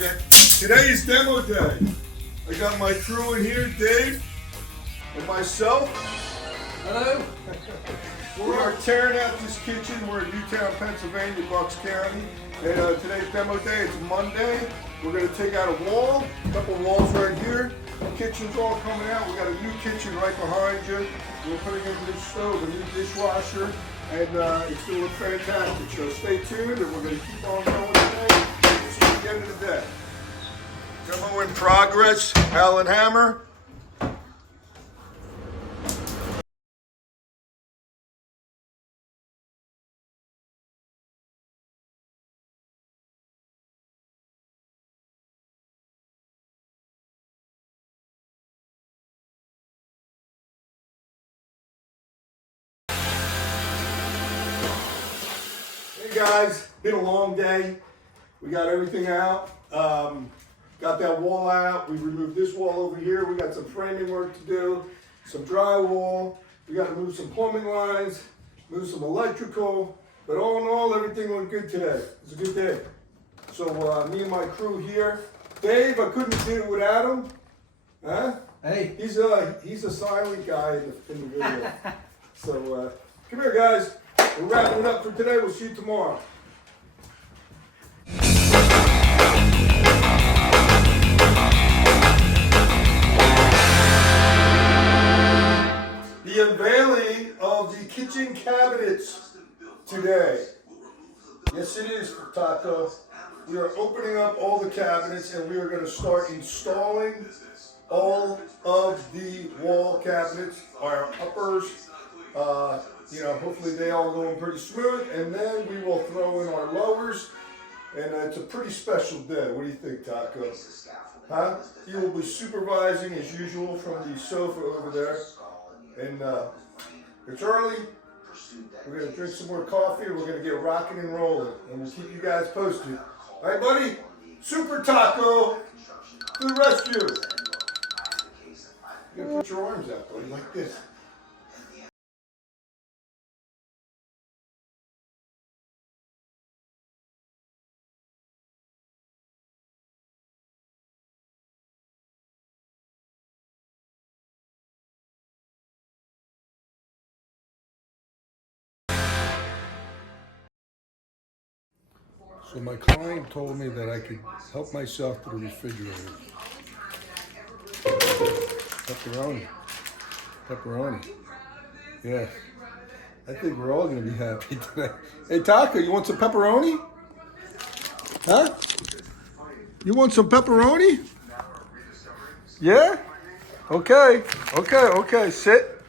project. Today is demo day. I got my crew in here, Dave and myself. Hello. We are tearing out this kitchen. We're in Newtown, Pennsylvania, Bucks County. And today's demo day. It's Monday. We're going to take out a wall, a couple walls right here. The kitchen's all coming out. We got a new kitchen right behind you. We're putting in a new stove, a new dishwasher, and it's going to look fantastic. So stay tuned, and we're going to keep on going today. This is the end of the day. Demo in progress. Howl and hammer. Hey guys, been a long day. We got everything out. Got that wall out. We removed this wall over here. We got some framing work to do, some drywall. We got to move some plumbing lines, move some electrical. But all in all, everything went good today. It's a good day. So me and my crew here. Dave, I couldn't do it without him. Huh? Hey. He's a silent guy in the video. So come here, guys. We're wrapping it up for today. We'll see you tomorrow. The unveiling of the kitchen cabinets today. Yes, it is, Taco. We are opening up all the cabinets and we are going to start installing all of the wall cabinets, our uppers. Hopefully they all go in pretty smooth, and then we will throw in our lowers, and it's a pretty special day. What do you think, Taco? Huh? You will be supervising as usual from the sofa over there, and it's early. We're going to drink some more coffee, and we're going to get rocking and rolling, and we'll keep you guys posted. All right, buddy? Super Taco to the rescue. You got to put your arms out, buddy, like this. So my client told me that I could help myself to the refrigerator. Pepperoni. Pepperoni. Yeah. I think we're all going to be happy today. Hey, Taco, you want some pepperoni? Huh? You want some pepperoni? Yeah? Okay. Okay. Sit.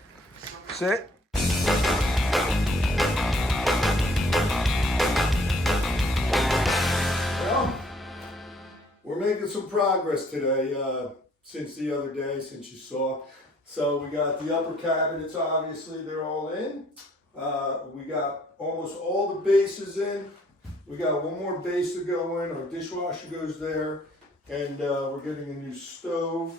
Sit. We're making some progress today since the other day, since you saw. So we got the upper cabinets, obviously, they're all in. We got almost all the bases in. We got one more base to go in. Our dishwasher goes there. And we're getting a new stove.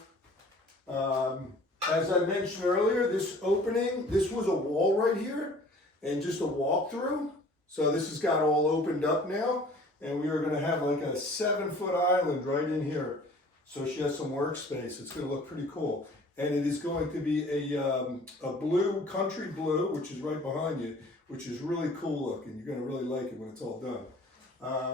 As I mentioned earlier, this opening, this was a wall right here and just a walkthrough. So this has got all opened up now. And we are going to have like a 7-foot island right in here. So she has some workspace. It's going to look pretty cool. And it is going to be a blue, country blue, which is right behind you, which is really cool looking. You're going to really like it when it's all done.